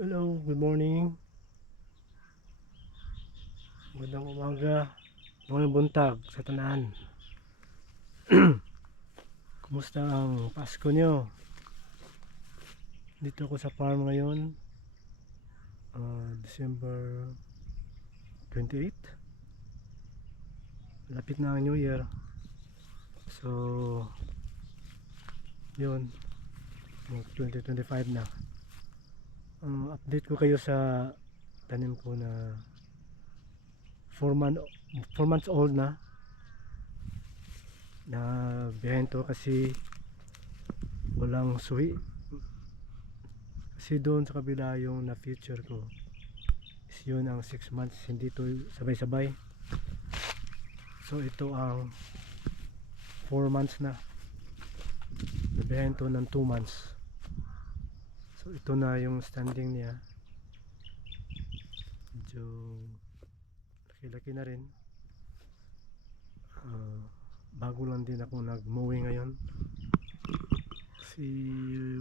Hello, good morning. Magandang umaga. Magandang buntag sa tanan. Kumusta ang Pasko nyo? Dito ako sa farm ngayon. ah, December 28. Lapit na ang New Year. So, yun. Mag 2025 na. Ang update ko kayo sa tanim ko na 4 month, months old na. Na bihento kasi walang suhi kasi doon sa kabila yung na future ko is yun ang 6 months hindi to sabay-sabay. So ito ang 4 months na. Nabihento ng 2 months Ito na yung standing niya. Medyo laki-laki na rin. Ah, bago lang din ako nag-mowing ngayon. Kasi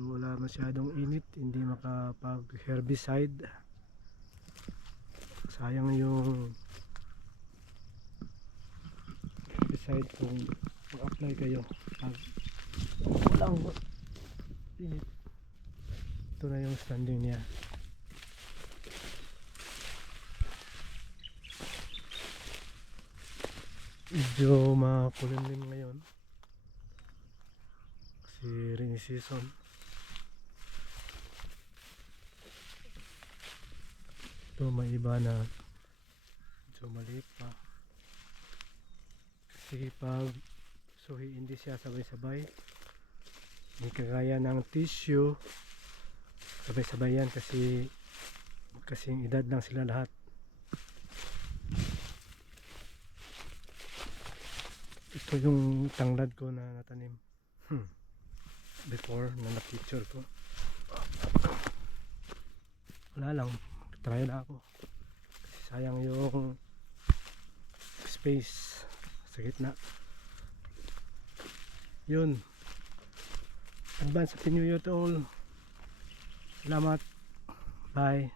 wala masyadong init, hindi makapag-herbicide. Sayang yung herbicide kung mag-apply kayo pag walang init ito na yung standing niya. Medyo makulimlim ngayon. Kasi rainy season. Ito may iba na medyo maliit pa. Kasi pag suhi hindi siya sabay-sabay. Hindi kagaya ng tissue sabay-sabay yan kasi kasing edad lang sila lahat. Ito yung tanglad ko na natanim. Hmm. before na na-picture ko. Wala lang. Try na ako. Kasi sayang yung space sa gitna. Yun. Advance happy new year to all Salamat. Bye.